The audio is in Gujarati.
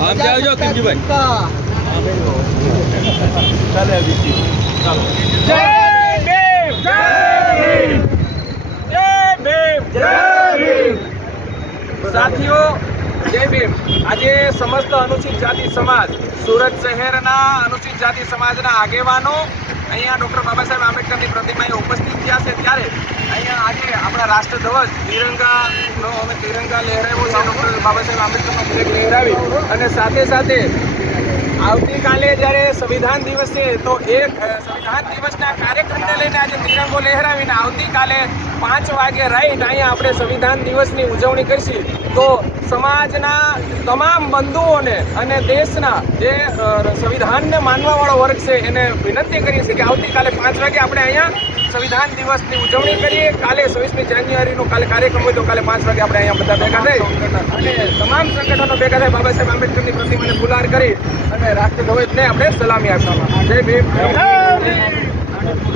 આમ જાવજો કિંજુભાઈ. ચાલો જય ભીમ, જય ભીમ, જય ભીમ, જય ભીમ. સાથીઓ જય ભીમ. આજે સમસ્ત અનુસૂચિત જાતિ સમાજ, સુરત શહેરના અનુસૂચિત જાતિ સમાજના આગેવાનો અહીંયા ડૉક્ટર બાબા સાહેબ આંબેડકરની પ્રતિમાએ ઉપસ્થિત થયા છે. ત્યારે અહીંયા આજે આપણા રાષ્ટ્રધ્વજ તિરંગાનો અમે તિરંગા લહેરાવ્યો છે. ડૉક્ટર બાબા સાહેબ આંબેડકરનો ફ્લેગ લહેરાવી અને સાથે સાથે આવતીકાલે જ્યારે સંવિધાન દિવસ છે તો એક સંવિધાન દિવસના કાર્યક્રમને લઈને આજે તિરંગો લહેરાવીને આવતીકાલે 5 વાગે રાઈટ અહીંયા આપણે સંવિધાન દિવસની ઉજવણી કરીશું. તો સમાજના તમામ બંધુઓને અને દેશના જે સંવિધાનને માનવાવાળો વર્ગ છે એને વિનંતી કરીએ છીએ કે આવતીકાલે 5 વાગે આપણે અહીંયા સંવિધાન દિવસની ઉજવણી કરીએ. કાલે 26મી જાન્યુઆરીનો કાલે કાર્યક્રમ હોય તો કાલે 5 વાગે આપણે અહીંયા બધા ભેગા થઈ અને તમામ સંગઠનો ભેગા થઈ બાબા સાહેબ આંબેડકરની પ્રતિમાને ફુલાર કરી અને રાષ્ટ્રધ્વજને આપણે સલામી આપવામાં. જય ભીમ, જય ભીમ.